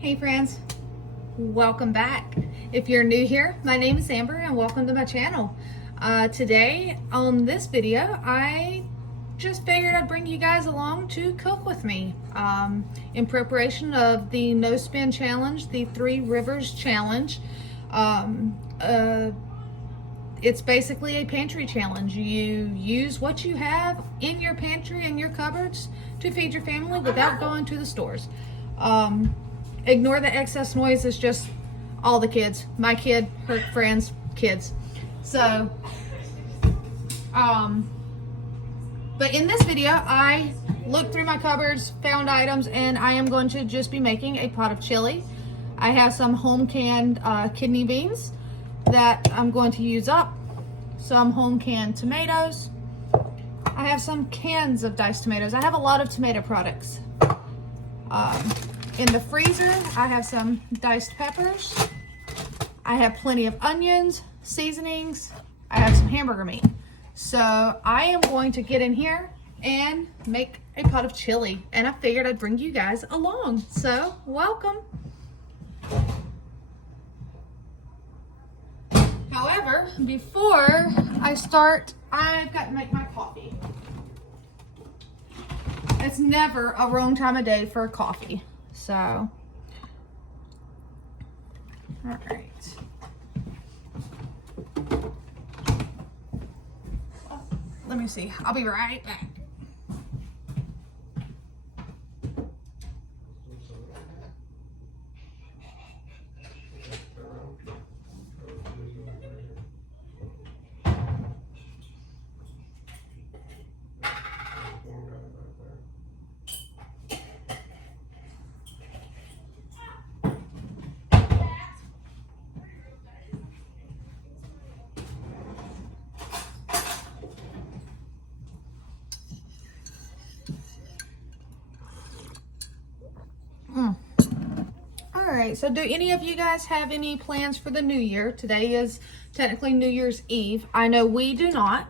Hey friends, welcome back. If you're new here, my name is Amber and welcome to my channel. Today on this video, I just figured I'd bring you guys along to cook with me in preparation of the No Spin Challenge, the 3 Rivers Challenge. It's basically a pantry challenge. You use what you have in your pantry and your cupboards to feed your family without going to the stores. Ignore the excess noise. It's just all the kids, my kid, her friends, kids. So, but in this video, I looked through my cupboards, found items, and I am going to just be making a pot of chili. I have some home canned kidney beans that I'm going to use up, some home canned tomatoes. I have some cans of diced tomatoes. I have a lot of tomato products. In the freezer, I have some diced peppers. I have plenty of onions, seasonings. I have some hamburger meat. So I am going to get in here and make a pot of chili. And I figured I'd bring you guys along. So welcome. However, before I start, I've got to make my coffee. It's never a wrong time of day for a coffee. So, all right. Let me see. I'll be right back. Alright, so do any of you guys have any plans for the new year? Today is technically New Year's Eve. I know we do not.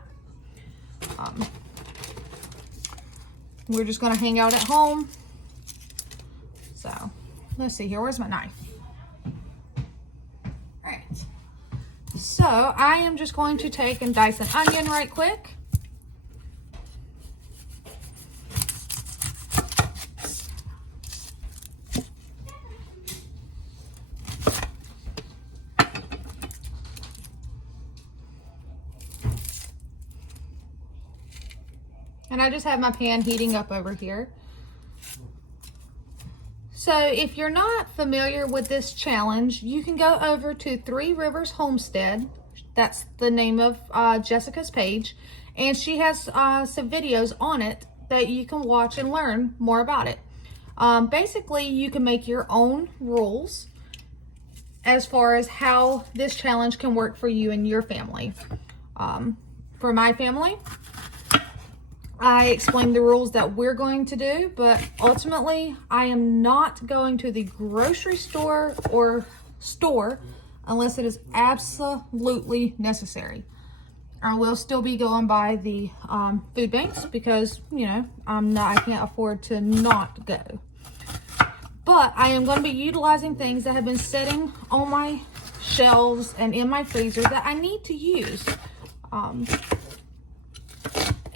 We're just going to hang out at home. So, let's see here. Where's my knife? Alright. So, I am just going to take and dice an onion right quick. And I just have my pan heating up over here. So if you're not familiar with this challenge, you can go over to 3 Rivers Homestead. That's the name of Jessica's page. And she has some videos on it that you can watch and learn more about it. Basically, you can make your own rules as far as how this challenge can work for you and your family. For my family, I explained the rules that we're going to do, but ultimately I am not going to the grocery store or store unless it is absolutely necessary. I will still be going by the food banks because, you know, I can't afford to not go. But I am going to be utilizing things that have been sitting on my shelves and in my freezer that I need to use.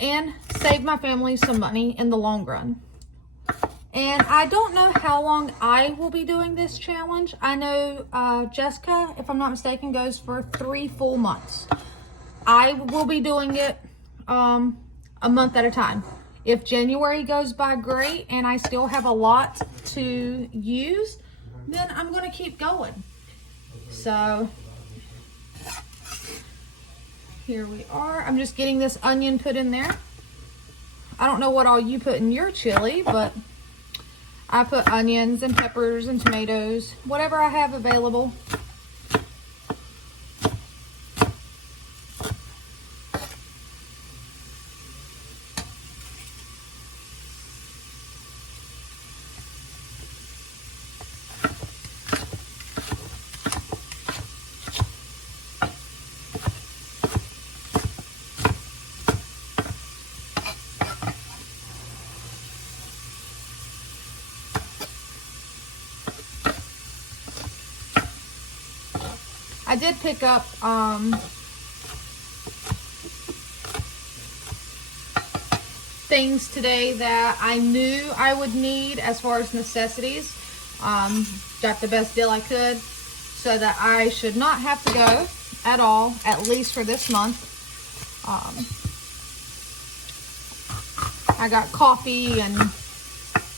And save my family some money in the long run. And I don't know how long I will be doing this challenge. I know Jessica, if I'm not mistaken, goes for 3 full months. I will be doing it a month at a time. If January goes by great and I still have a lot to use, then I'm going to keep going. So here we are. I'm just getting this onion put in there. I don't know what all you put in your chili, but I put onions and peppers and tomatoes, whatever I have available. I did pick up things today that I knew I would need as far as necessities. Got the best deal I could so that I should not have to go at all, at least for this month. I got coffee and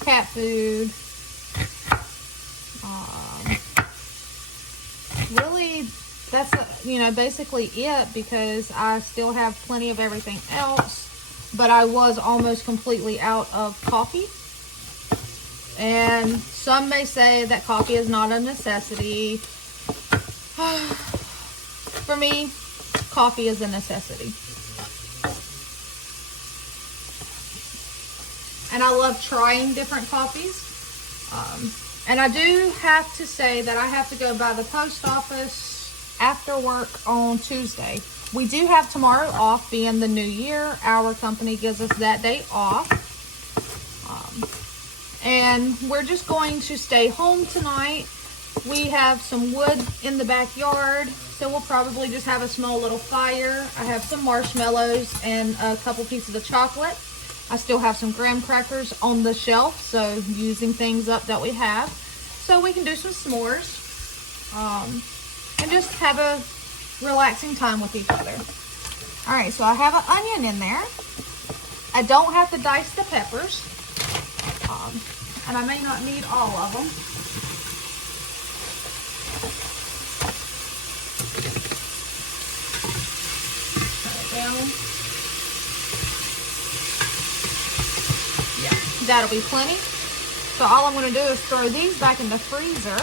cat food. Really, that's basically it, because I still have plenty of everything else. But I was almost completely out of coffee. And some may say that coffee is not a necessity. For me, coffee is a necessity. And I love trying different coffees. And I do have to say that I have to go by the post office after work on Tuesday. We do have tomorrow off, being the new year. Our company gives us that day off. And we're just going to stay home tonight. We have some wood in the backyard, so we'll probably just have a small little fire. I have some marshmallows and a couple pieces of chocolate. I still have some graham crackers on the shelf, so using things up that we have. So we can do some s'mores. And just have a relaxing time with each other. Alright, so I have an onion in there. I don't have to dice the peppers. And I may not need all of them. Put it down. Yeah, that'll be plenty. So all I'm going to do is throw these back in the freezer.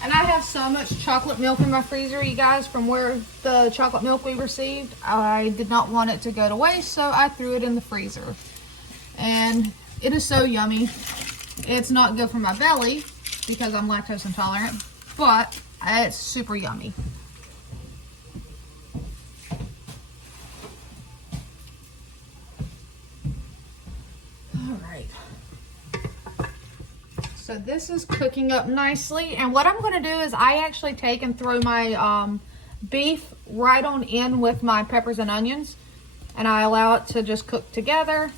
And I have so much chocolate milk in my freezer, you guys, from where the chocolate milk we received. I did not want it to go to waste, so I threw it in the freezer. And it is so yummy. It's not good for my belly because I'm lactose intolerant, but it's super yummy. Alright. So this is cooking up nicely, and what I'm going to do is I actually take and throw my beef right on in with my peppers and onions, and I allow it to just cook together.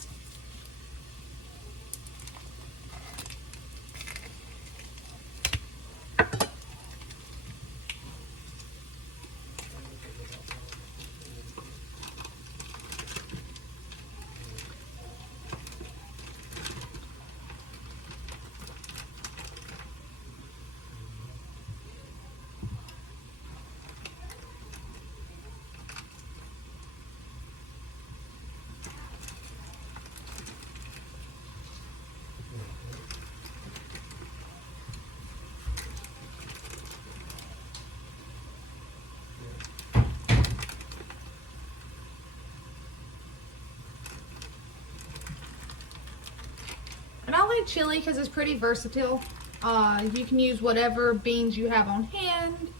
And I like chili because it's pretty versatile. You can use whatever beans you have on hand.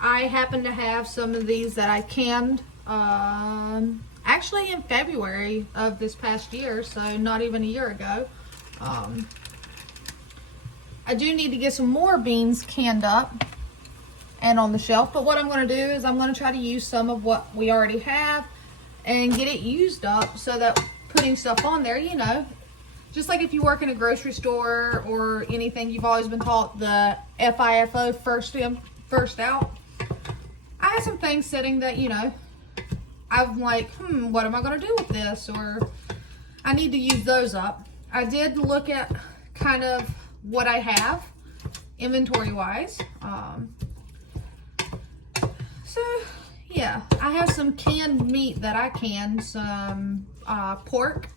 I happen to have some of these that I canned actually in February of this past year, so not even a year ago. I do need to get some more beans canned up and on the shelf, but what I'm going to do is I'm going to try to use some of what we already have and get it used up, so that putting stuff on there, you know, just like if you work in a grocery store or anything, you've always been taught the FIFO, first in, first out. I have some things sitting that, you know, I'm like, what am I going to do with this? Or I need to use those up. I did look at kind of what I have inventory wise. So yeah, I have some canned meat that I canned, some pork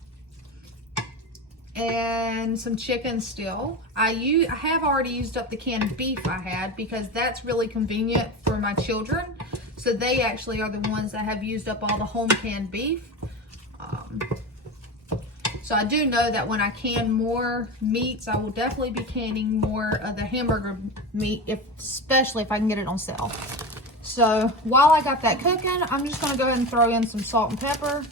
and some chicken still. I have already used up the canned beef I had, because that's really convenient for my children. So they actually are the ones that have used up all the home canned beef. So I do know that when I can more meats, I will definitely be canning more of the hamburger meat, especially if I can get it on sale. So while I got that cooking, I'm just going to go ahead and throw in some salt and pepper.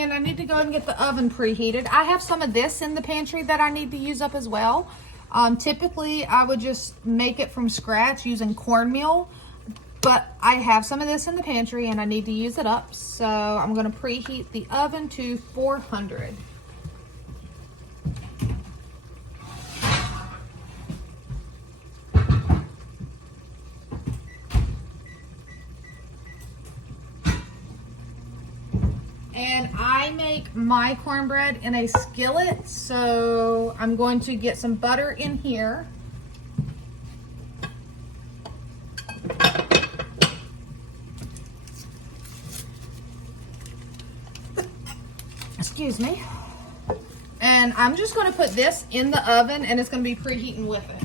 and I need to go and get the oven preheated. I have some of this in the pantry that I need to use up as well. Typically, I would just make it from scratch using cornmeal, but I have some of this in the pantry and I need to use it up. So I'm going to preheat the oven to 400. And I make my cornbread in a skillet, so I'm going to get some butter in here. Excuse me. And I'm just going to put this in the oven and it's going to be preheating with it.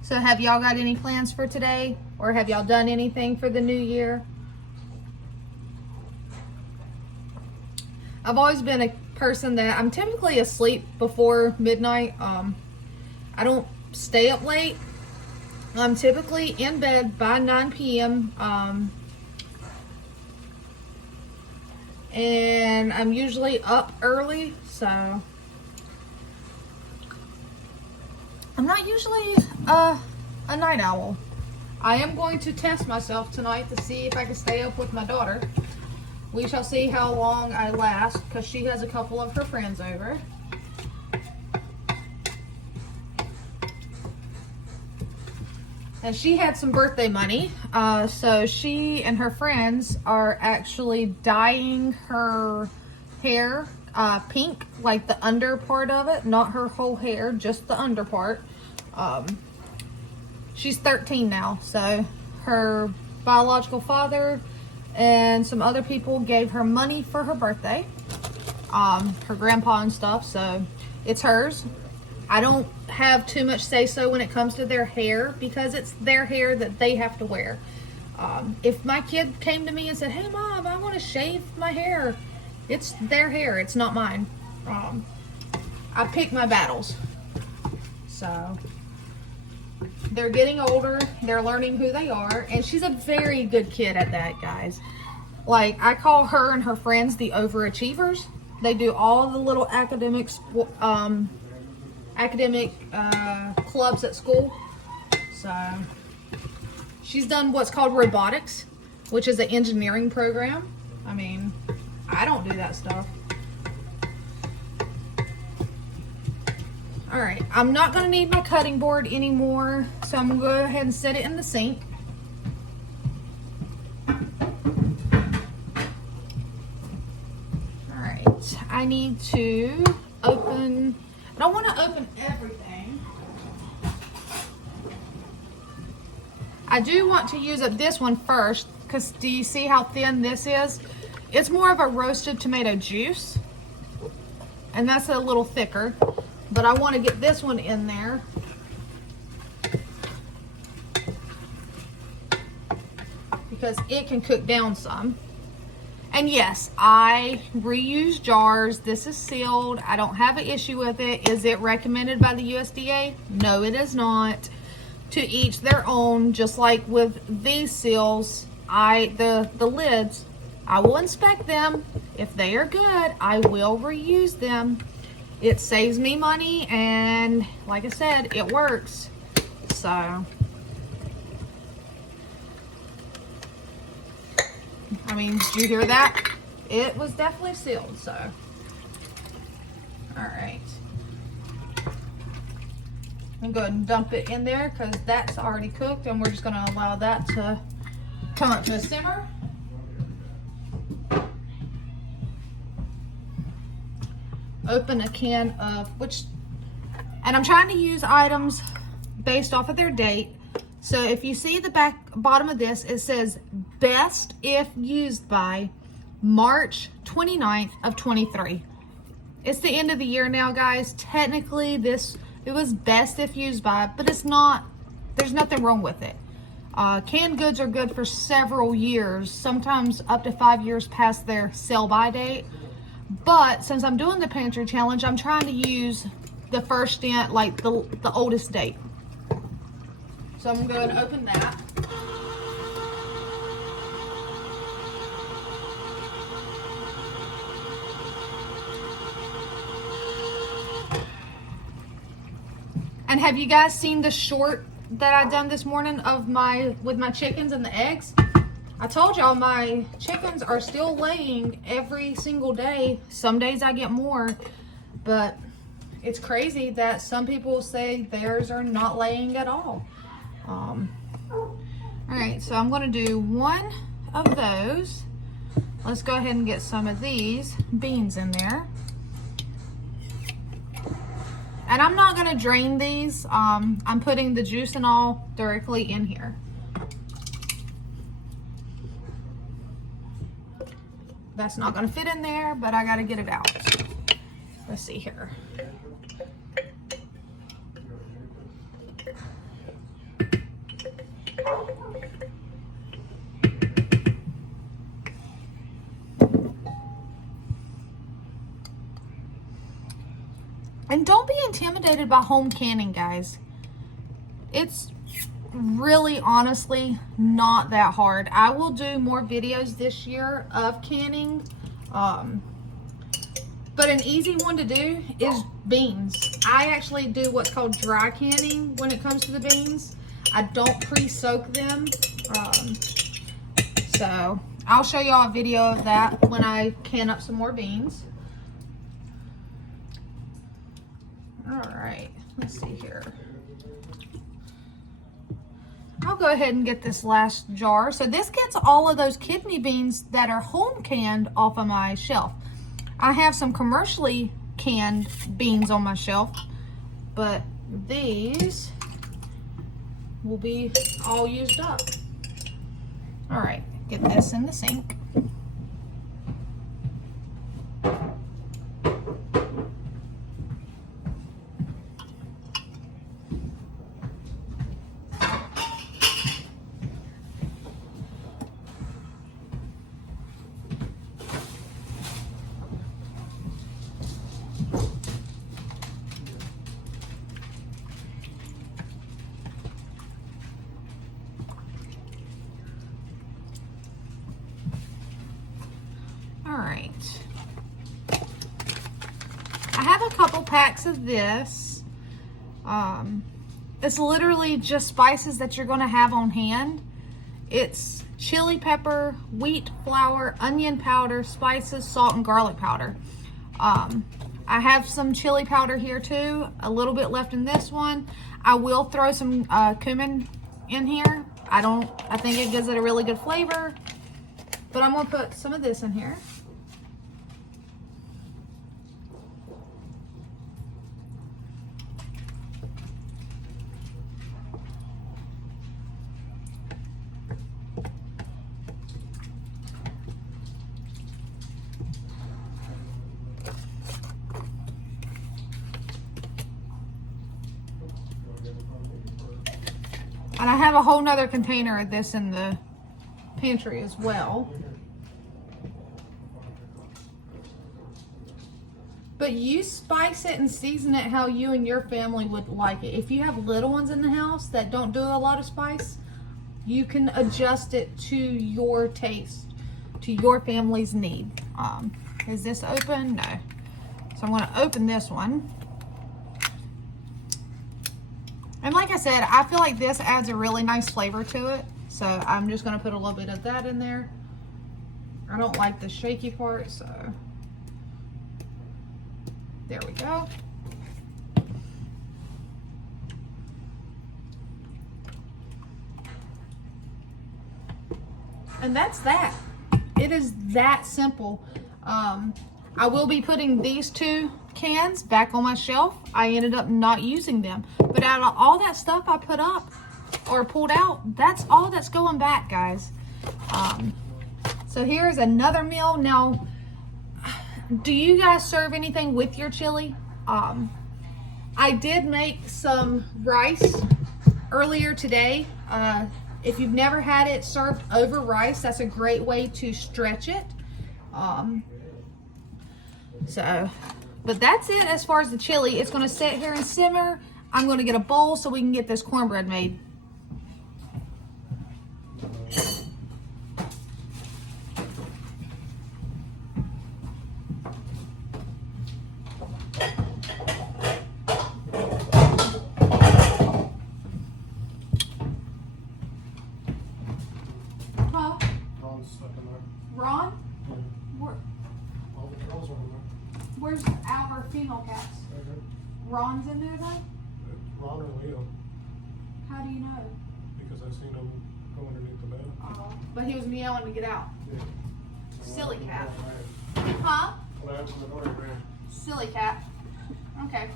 So have y'all got any plans for today? Or have y'all done anything for the new year? I've always been a person that I'm typically asleep before midnight. I don't stay up late. I'm typically in bed by 9 p.m. And I'm usually up early, so I'm not usually a night owl. I am going to test myself tonight to see if I can stay up with my daughter. We shall see how long I last because she has a couple of her friends over. And she had some birthday money, so she and her friends are actually dyeing her hair pink, like the under part of it, not her whole hair, just the under part. She's 13 now, so her biological father and some other people gave her money for her birthday, her grandpa and stuff, so it's hers. I don't have too much say-so when it comes to their hair because it's their hair that they have to wear. If my kid came to me and said, "Hey mom, I want to shave my hair," it's their hair, it's not mine. I pick my battles. So they're getting older, they're learning who they are, and she's a very good kid at that, guys. Like, I call her and her friends the overachievers. They do all the little academic clubs at school. So she's done what's called robotics, which is an engineering program. I mean, I don't do that stuff. All right, I'm not gonna need my cutting board anymore, so I'm gonna go ahead and set it in the sink. All right, I need to open, I don't wanna open everything. I do want to use up this one first, because do you see how thin this is? It's more of a roasted tomato juice, and that's a little thicker. But I want to get this one in there. Because it can cook down some. And yes, I reuse jars. This is sealed. I don't have an issue with it. Is it recommended by the USDA? No, it is not. To each their own. Just like with these seals, the lids, I will inspect them. If they are good, I will reuse them. It saves me money, and like I said, it works. So I mean, did you hear that? It was definitely sealed. So all right, I'm going to go ahead and dump it in there because that's already cooked, and we're just going to allow that to come up to a simmer. Open a can of and I'm trying to use items based off of their date. So if you see the bottom of this, it says best if used by March 29th of 23. It's the end of the year now, guys. Technically this It was best if used by, but it's not, there's nothing wrong with it. Canned goods are good for several years, sometimes up to 5 years past their sell-by date. But since I'm doing the pantry challenge, I'm trying to use the first in, like the oldest date. So I'm going to open that. And have you guys seen the short that I done this morning with my chickens and the eggs? I told y'all my chickens are still laying every single day. Some days I get more, but it's crazy that some people say theirs are not laying at all. All right, so I'm going to do one of those. Let's go ahead and get some of these beans in there. And I'm not going to drain these. I'm putting the juice and all directly in here. That's not going to fit in there, but I got to get it out. Let's see here. And don't be intimidated by home canning, guys. It's really, honestly, not that hard. I will do more videos this year of canning. But an easy one to do is beans. I actually do what's called dry canning when it comes to the beans. I don't pre-soak them. So I'll show y'all a video of that when I can up some more beans. All right, let's see here. I'll go ahead and get this last jar. So this gets all of those kidney beans that are home canned off of my shelf. I have some commercially canned beans on my shelf, but these will be all used up. All right, get this in the sink. Alright, I have a couple packs of this. It's literally just spices that you're going to have on hand. It's chili pepper, wheat flour, onion powder, spices, salt, and garlic powder. I have some chili powder here too, a little bit left in this one. I will throw some cumin in here. I think it gives it a really good flavor, but I'm going to put some of this in here. And I have a whole nother container of this in the pantry as well. But you spice it and season it how you and your family would like it. If you have little ones in the house that don't do a lot of spice, you can adjust it to your taste, to your family's need. Is this open? No. So I'm going to open this one. And like I said, I feel like this adds a really nice flavor to it. So I'm just going to put a little bit of that in there. I don't like the shaky part, so there we go. And that's that. It is that simple. I will be putting these 2 cans back on my shelf. I ended up not using them. But out of all that stuff I put up or pulled out, that's all that's going back, guys. So here's another meal. Now, do you guys serve anything with your chili? I did make some rice earlier today. If you've never had it served over rice, that's a great way to stretch it. But that's it as far as the chili. It's gonna sit here and simmer. I'm gonna get a bowl so we can get this cornbread made. Huh? Ron's stuck in there. Ron? Yeah. Where, All the girls are in there. where's our female cats? Right here. Ron's in there though? Ron or Leo, How do you know? because I seen him go underneath the bed. But he was meowing to get out. Yeah. Silly cat. Ran. Huh? When I opened the door, he ran. Silly cat. Okay.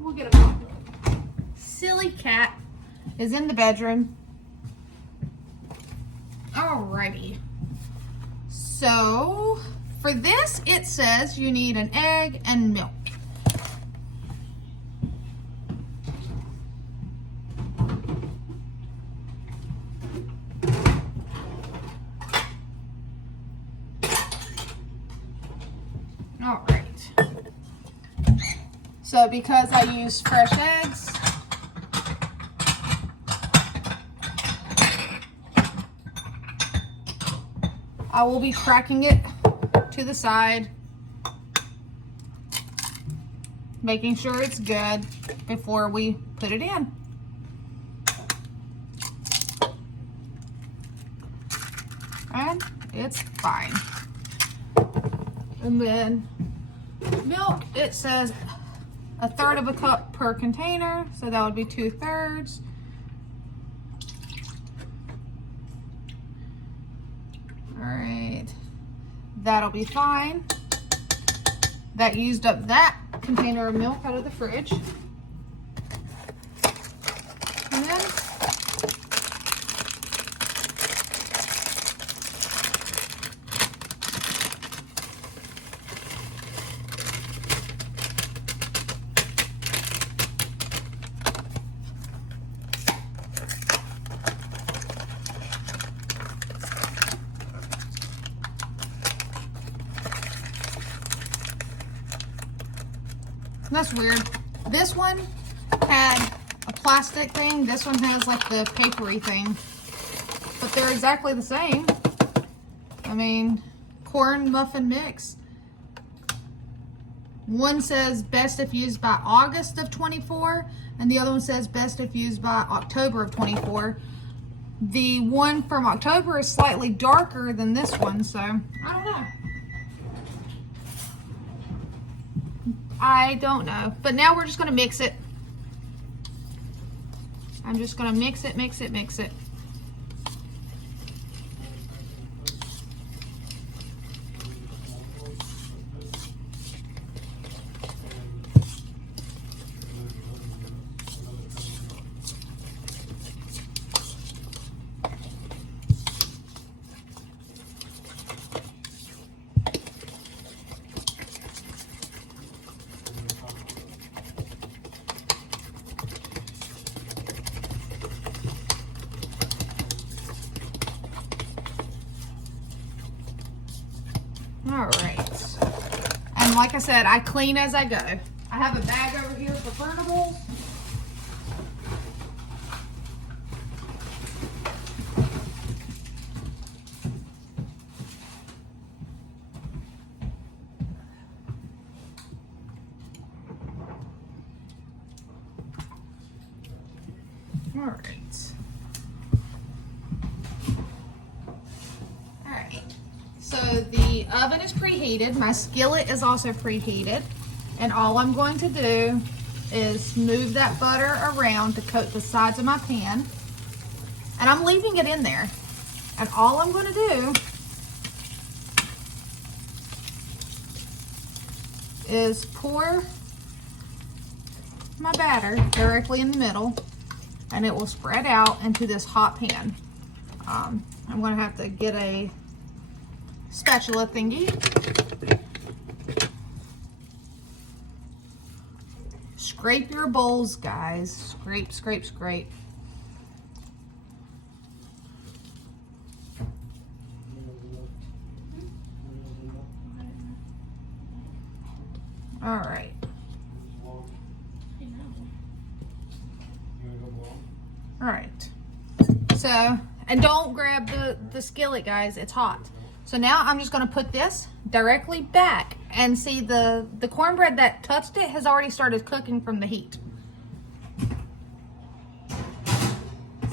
We'll get him. Silly cat is in the bedroom. Alrighty. So for this, it says you need an egg and milk. All right. So because I use fresh eggs, I will be cracking it to the side, making sure it's good before we put it in. And it's fine. And then milk, it says 1/3 of a cup per container, so that would be 2/3. All right, that'll be fine. That used up that container of milk out of the fridge. And then that's weird. This one had a plastic thing. This one has like the papery thing. But they're exactly the same. I mean, corn muffin mix. One says best if used by August of 24, and the other one says best if used by October of 24. The one from October is slightly darker than this one, so I don't know. I don't know. But now we're just going to mix it. I'm just going to mix it, mix it, mix it. All right, and like I said, I clean as I go. I have a bag over here for burnables. All right. So the oven is preheated. My skillet is also preheated. And all I'm going to do is move that butter around to coat the sides of my pan. And I'm leaving it in there. And all I'm going to do is pour my batter directly in the middle, and it will spread out into this hot pan. I'm going to have to get a spatula thingy. scrape your bowls, guys. Scrape, scrape, scrape. All right. All right. So, and don't grab the skillet, guys. It's hot. So now I'm just going to put this directly back, and see the cornbread that touched it has already started cooking from the heat.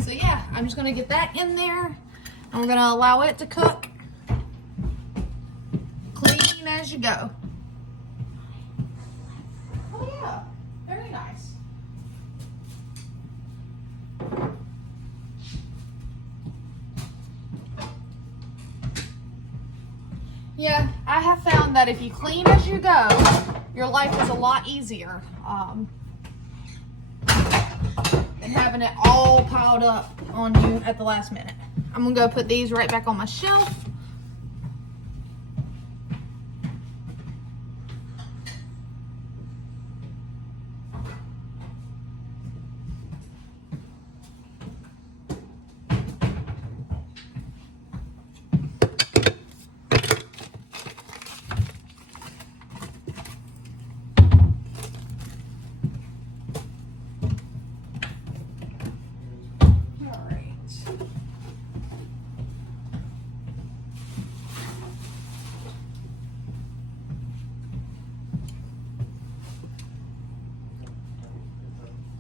So yeah, I'm just going to get that in there, and we're going to allow it to cook. Clean as you go. Oh yeah, very nice. Yeah, I have found that if you clean as you go, your life is a lot easier than having it all piled up on you at the last minute. I'm gonna go put these right back on my shelf.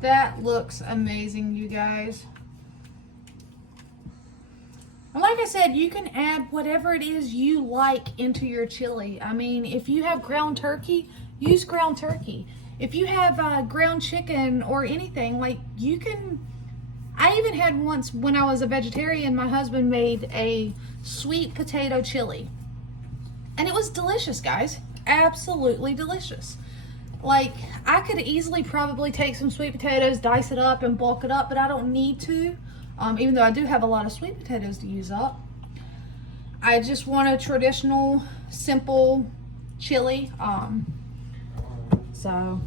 That looks amazing, you guys. And like I said, you can add whatever it is you like into your chili. I mean, if you have ground turkey, use ground turkey. If you have ground chicken or anything, like you can. I even had once when I was a vegetarian, my husband made a sweet potato chili. And it was delicious, guys. Absolutely delicious. Like, I could easily probably take some sweet potatoes, dice it up, and bulk it up, but I don't need to, even though I do have a lot of sweet potatoes to use up. I just want a traditional, simple chili, so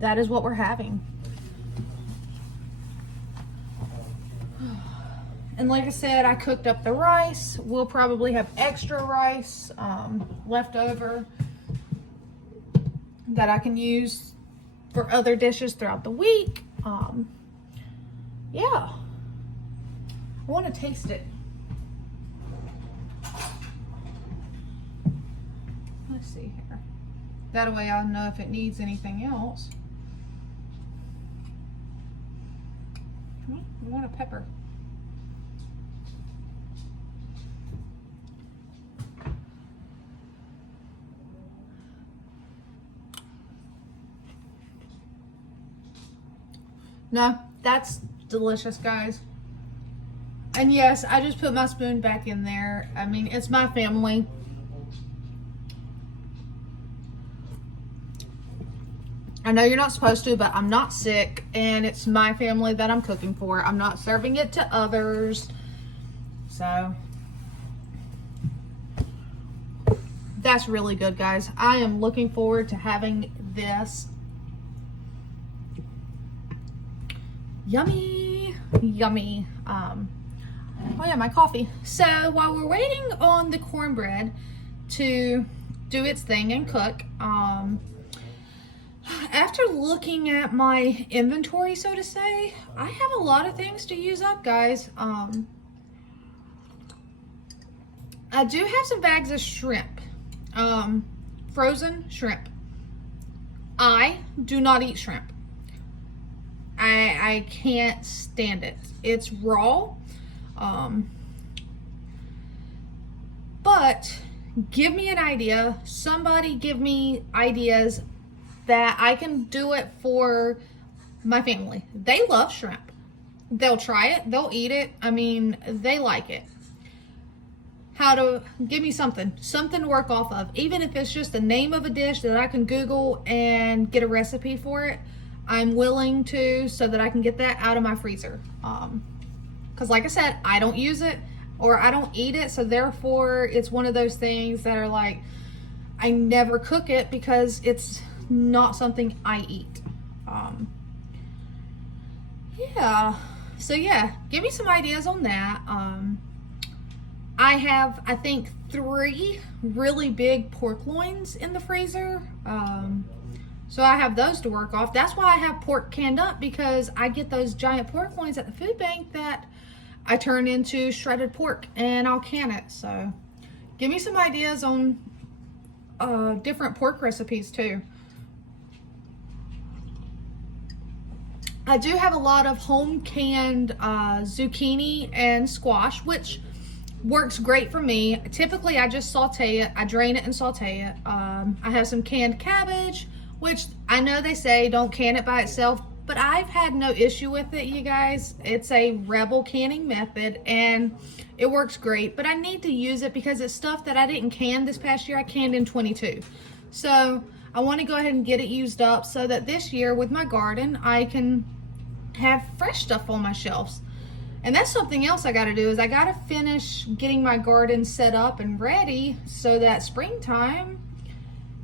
that is what we're having. And like I said, I cooked up the rice. We'll probably have extra rice left over that I can use for other dishes throughout the week. Yeah, I want to taste it. Let's see here. That way I'll know if it needs anything else. I want a pepper. No, that's delicious, guys. And yes, I just put my spoon back in there. I mean, it's my family. I know you're not supposed to, but I'm not sick, and it's my family that I'm cooking for. I'm not serving it to others. So that's really good, guys. I am looking forward to having this. Yummy, yummy. Oh yeah, my coffee. So while we're waiting on the cornbread to do its thing and cook, after looking at my inventory, so to say, I have a lot of things to use up, guys. I do have some bags of shrimp, frozen shrimp. I do not eat shrimp. I can't stand it. It's raw. But give me an idea. Somebody give me ideas that I can do it for my family. They love shrimp. They'll try it. They'll eat it. I mean, they like it. Give me something to work off of. Even if it's just the name of a dish that I can Google and get a recipe for it, I'm willing to, so that I can get that out of my freezer. Because like I said, I don't use it or I don't eat it. So therefore it's one of those things that are like, I never cook it because it's not something I eat. Yeah, so yeah, give me some ideas on that. I have, I think, 3 really big pork loins in the freezer. So I have those to work off. That's why I have pork canned up, because I get those giant pork loins at the food bank that I turn into shredded pork and I'll can it. So give me some ideas on different pork recipes too. I do have a lot of home canned zucchini and squash, which works great for me. Typically I just saute it, I drain it and saute it. I have some canned cabbage, which I know they say don't can it by itself, but I've had no issue with it, you guys. It's a Rebel canning method and it works great, but I need to use it because it's stuff that I didn't can this past year. I canned in 22. So I want to go ahead and get it used up so that this year with my garden, I can have fresh stuff on my shelves. And that's something else I got to do, is I got to finish getting my garden set up and ready so that springtime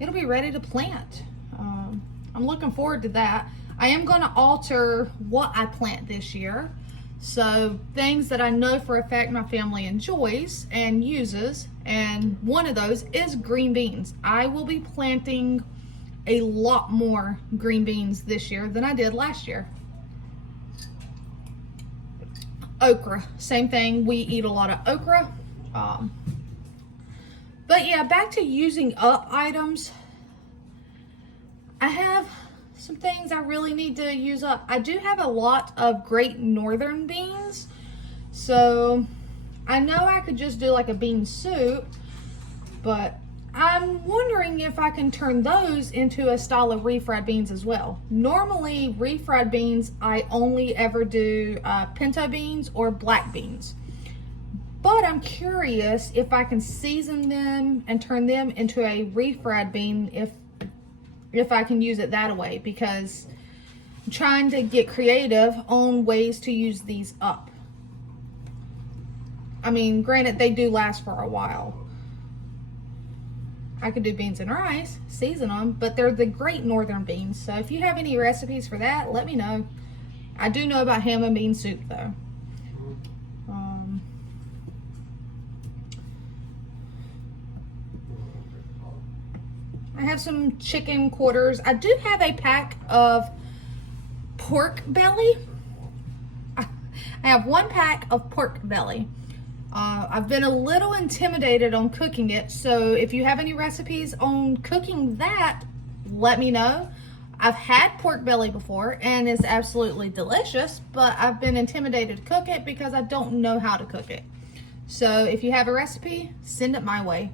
it'll be ready to plant. I'm looking forward to that. I am going to alter what I plant this year. So things that I know for a fact my family enjoys and uses, and one of those is green beans. I will be planting a lot more green beans this year than I did last year. Okra, same thing. We eat a lot of okra. But yeah, back to using up items. I have some things I really need to use up. I do have a lot of Great Northern beans, so I know I could just do like a bean soup, but I'm wondering if I can turn those into a style of refried beans as well. Normally refried beans, I only ever do pinto beans or black beans, but I'm curious if I can season them and turn them into a refried bean, if I can use it that way, because I'm trying to get creative on ways to use these up. I mean, granted, they do last for a while. I could do beans and rice, season them, but they're the Great Northern beans. So if you have any recipes for that, let me know. I do know about ham and bean soup though. I have some chicken quarters. I do have a pack of pork belly. I have 1 pack of pork belly. I've been a little intimidated on cooking it, so if you have any recipes on cooking that, let me know. I've had pork belly before and it's absolutely delicious, but I've been intimidated to cook it because I don't know how to cook it. So if you have a recipe, send it my way.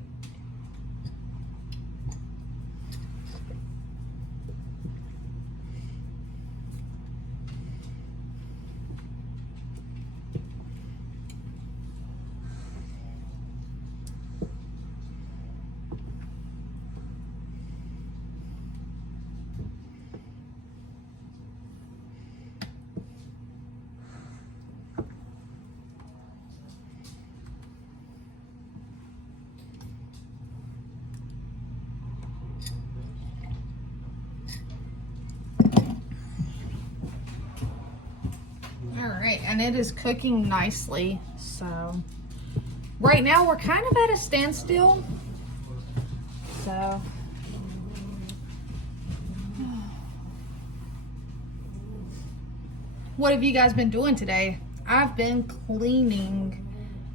And it is cooking nicely. So right now we're kind of at a standstill. So what have you guys been doing today? I've been cleaning.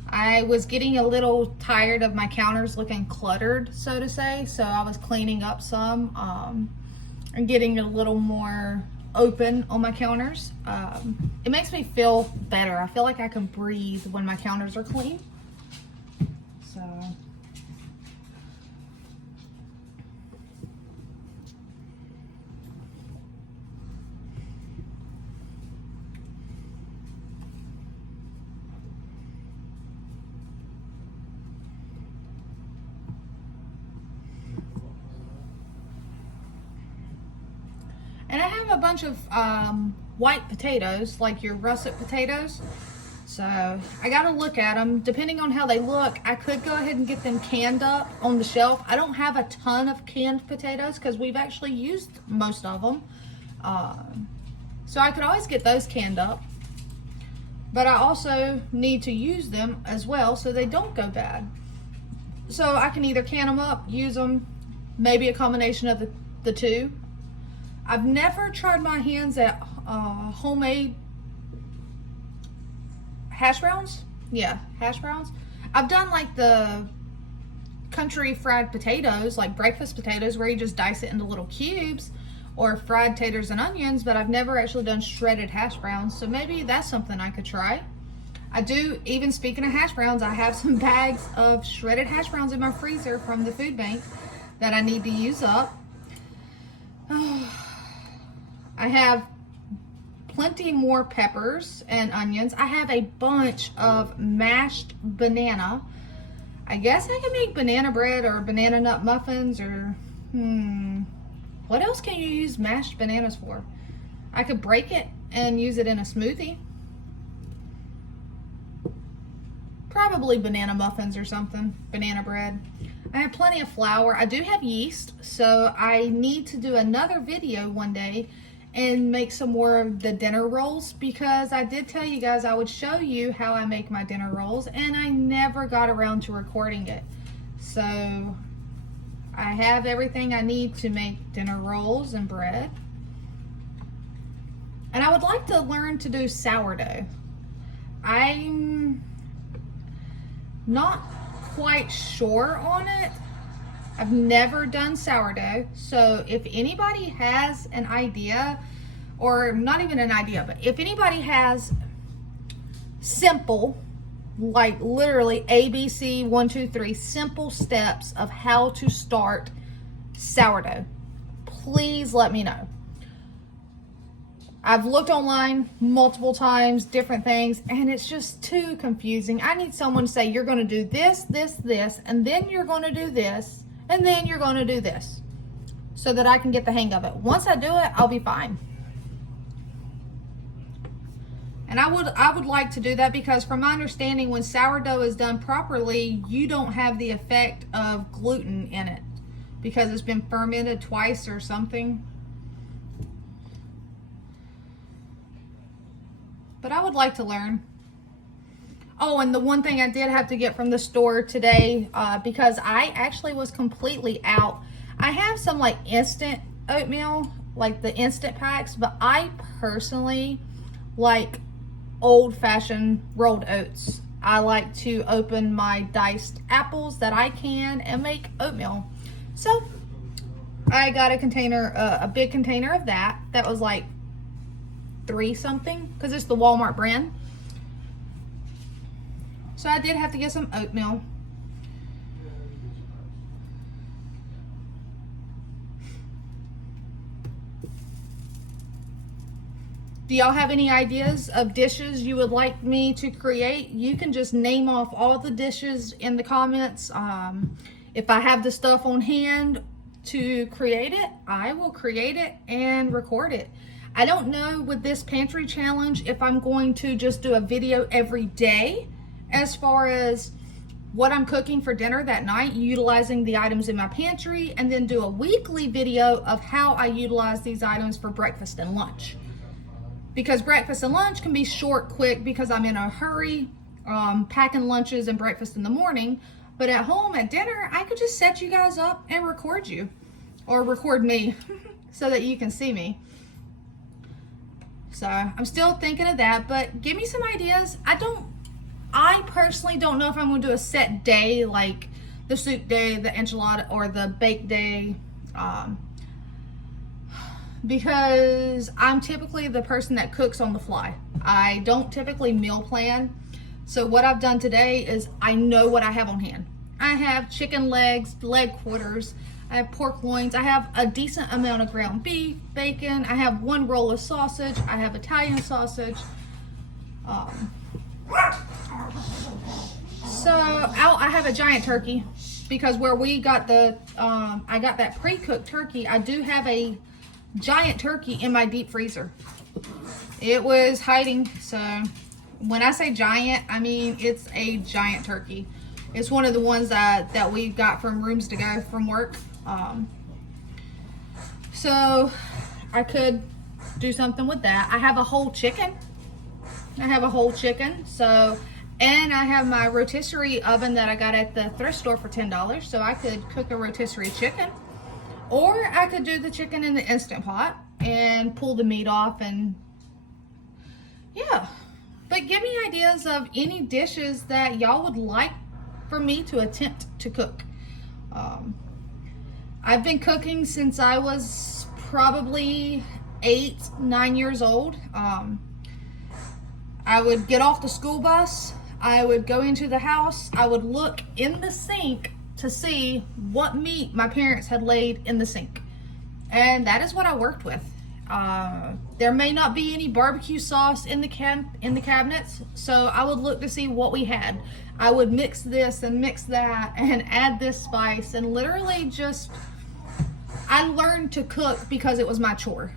I was getting a little tired of my counters looking cluttered, so to say. So I was cleaning up some and getting a little more open on my counters. It makes me feel better. I feel like I can breathe when my counters are clean. So and I have a bunch of white potatoes, like your russet potatoes. So I got to look at them. Depending on how they look, I could go ahead and get them canned up on the shelf. I don't have a ton of canned potatoes because we've actually used most of them. So I could always get those canned up, but I also need to use them as well so they don't go bad. So I can either can them up, use them, maybe a combination of the two. I've never tried my hands at homemade hash browns. Yeah, hash browns. I've done like the country fried potatoes, like breakfast potatoes, where you just dice it into little cubes, or fried taters and onions, but I've never actually done shredded hash browns, so maybe that's something I could try. I do, even speaking of hash browns, I have some bags of shredded hash browns in my freezer from the food bank that I need to use up. I have plenty more peppers and onions. I have a bunch of mashed banana. I guess I can make banana bread or banana nut muffins, or what else can you use mashed bananas for? I could break it and use it in a smoothie. Probably banana muffins or something, banana bread. I have plenty of flour. I do have yeast, so I need to do another video one day and make some more of the dinner rolls, because I did tell you guys I would show you how I make my dinner rolls, and I never got around to recording it. So I have everything I need to make dinner rolls and bread. And I would like to learn to do sourdough. I'm not quite sure on it. I've never done sourdough, so if anybody has an idea, or not even an idea, but if anybody has simple, like literally ABC 1, 2, 3 simple steps of how to start sourdough, please let me know. I've looked online multiple times, different things, and it's just too confusing. I need someone to say, you're going to do this, this, this, and then you're going to do this, and then you're going to do this, so that I can get the hang of it. Once I do it, I'll be fine. And I would like to do that, because from my understanding, when sourdough is done properly, you don't have the effect of gluten in it, because it's been fermented twice or something. But I would like to learn. Oh, and the one thing I did have to get from the store today, because I actually was completely out. I have some like instant oatmeal, like the instant packs, but I personally like old-fashioned rolled oats. I like to open my diced apples that I can and make oatmeal. So I got a container, a big container of that. That was like $3 something, because it's the Walmart brand. So I did have to get some oatmeal. Do y'all have any ideas of dishes you would like me to create? You can just name off all the dishes in the comments. If I have the stuff on hand to create it, I will create it and record it. I don't know with this pantry challenge if I'm going to just do a video every day as far as what I'm cooking for dinner that night, utilizing the items in my pantry, and then do a weekly video of how I utilize these items for breakfast and lunch. Because breakfast and lunch can be short, quick, because I'm in a hurry, packing lunches and breakfast in the morning. But at home at dinner, I could just set you guys up and record you, or record me so that you can see me. So I'm still thinking of that, but give me some ideas. I personally don't know if I'm going to do a set day, like the soup day, the enchilada, or the bake day, because I'm typically the person that cooks on the fly. I don't typically meal plan. So what I've done today is I know what I have on hand. I have chicken legs, leg quarters, I have pork loins, I have a decent amount of ground beef, bacon, I have 1 roll of sausage, I have Italian sausage. So I have a giant turkey, because where we got the, I got that pre-cooked turkey, I do have a giant turkey in my deep freezer. It was hiding, so when I say giant, I mean it's a giant turkey. It's one of the ones that we got from Rooms to Go from work. So I could do something with that. I have a whole chicken. So, and I have my rotisserie oven that I got at the thrift store for $10. So I could cook a rotisserie chicken, or I could do the chicken in the Instant Pot and pull the meat off, and yeah. But give me ideas of any dishes that y'all would like for me to attempt to cook. I've been cooking since I was probably 8, 9 years old. I would get off the school bus, I would go into the house, I would look in the sink to see what meat my parents had laid in the sink. And that is what I worked with. There may not be any barbecue sauce in the cabinets, so I would look to see what we had. I would mix this and mix that and add this spice, and literally just, I learned to cook because it was my chore.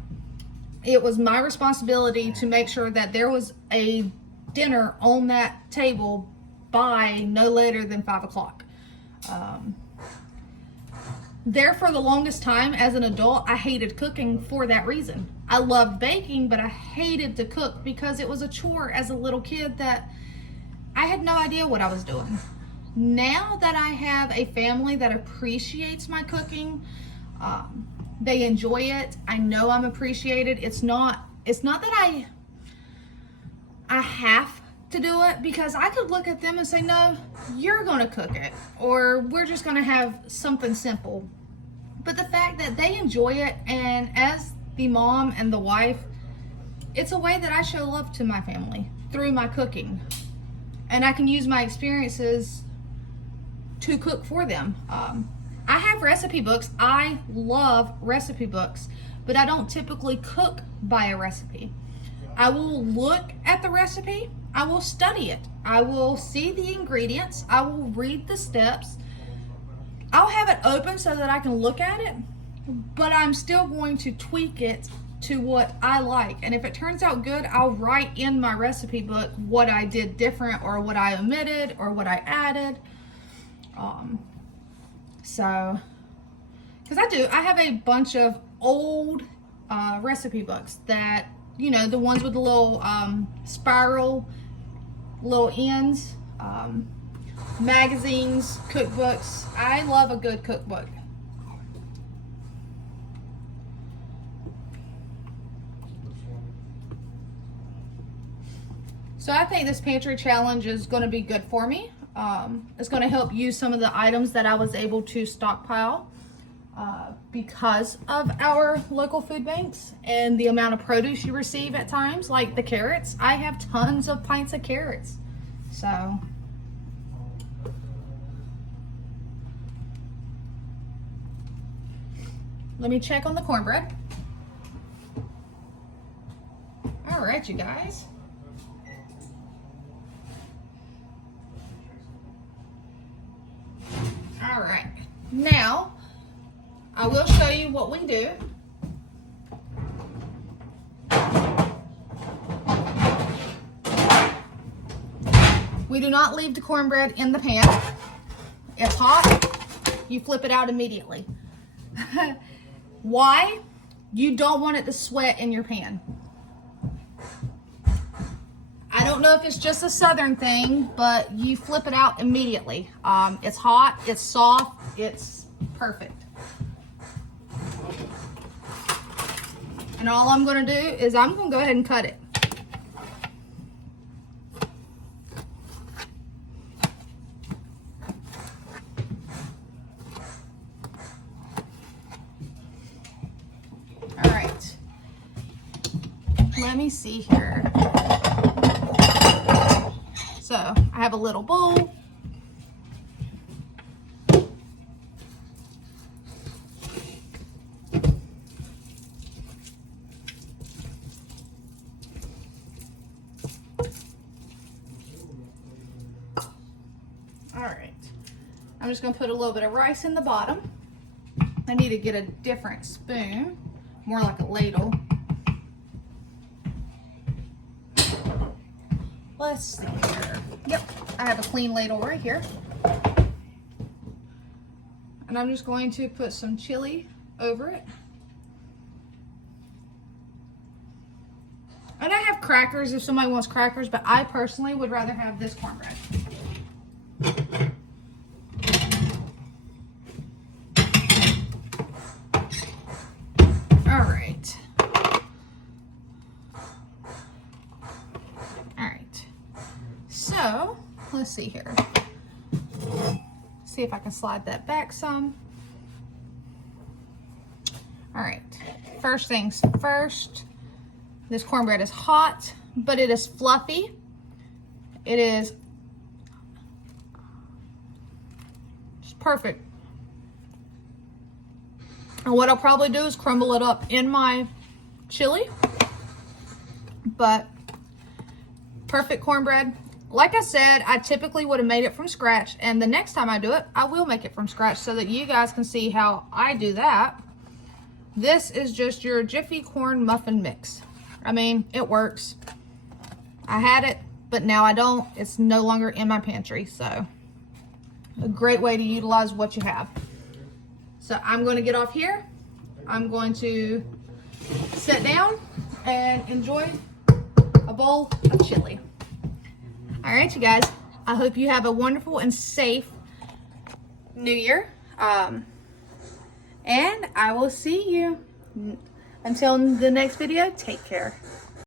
It was my responsibility to make sure that there was a dinner on that table by no later than 5 o'clock. There for the longest time as an adult, I hated cooking for that reason. I loved baking, but I hated to cook because it was a chore as a little kid that I had no idea what I was doing. Now that I have a family that appreciates my cooking, they enjoy it. I know I'm appreciated. It's not that I have to do it, because I could look at them and say, no, you're gonna cook it, or we're just gonna have something simple. But the fact that they enjoy it, and as the mom and the wife, it's a way that I show love to my family through my cooking. And I can use my experiences to cook for them. I have recipe books. I love recipe books, but I don't typically cook by a recipe. I will look at the recipe. I will study it. I will see the ingredients. I will read the steps. I'll have it open so that I can look at it, but I'm still going to tweak it to what I like. And if it turns out good, I'll write in my recipe book what I did different, or what I omitted, or what I added. Because I have a bunch of old recipe books that, you know, the ones with the little spiral little ends, magazines, cookbooks. I love a good cookbook. So I think this pantry challenge is going to be good for me. It's going to help use some of the items that I was able to stockpile because of our local food banks and the amount of produce you receive at times, like the carrots. I have tons of pints of carrots. So let me check on the cornbread. All right, you guys. All right, now I will show you what we do. We do not leave the cornbread in the pan. It's hot, you flip it out immediately. Why? You don't want it to sweat in your pan. I don't know if it's just a southern thing, but you flip it out immediately. It's hot, it's soft, it's perfect. And all I'm gonna do is I'm gonna go ahead and cut it. All right, let me see here. So I have a little bowl. All right, I'm just gonna put a little bit of rice in the bottom. I need to get a different spoon, more like a ladle. Let's see here. Yep, I have a clean ladle right here. And I'm just going to put some chili over it. crackers if somebody wants crackers, but I personally would rather have this cornbread. All right. All right. So, let's see here. See if I can slide that back some. All right. First things first. This cornbread is hot, but it is fluffy. It is just perfect. And what I'll probably do is crumble it up in my chili. But perfect cornbread. Like I said, I typically would have made it from scratch. And the next time I do it, I will make it from scratch so that you guys can see how I do that. This is just your Jiffy corn muffin mix. I mean, it works. I had it, but now I don't. It's no longer in my pantry. So a great way to utilize what you have. So I'm going to get off here. I'm going to sit down and enjoy a bowl of chili. All right, you guys. I hope you have a wonderful and safe New Year. And I will see you until the next video. Take care.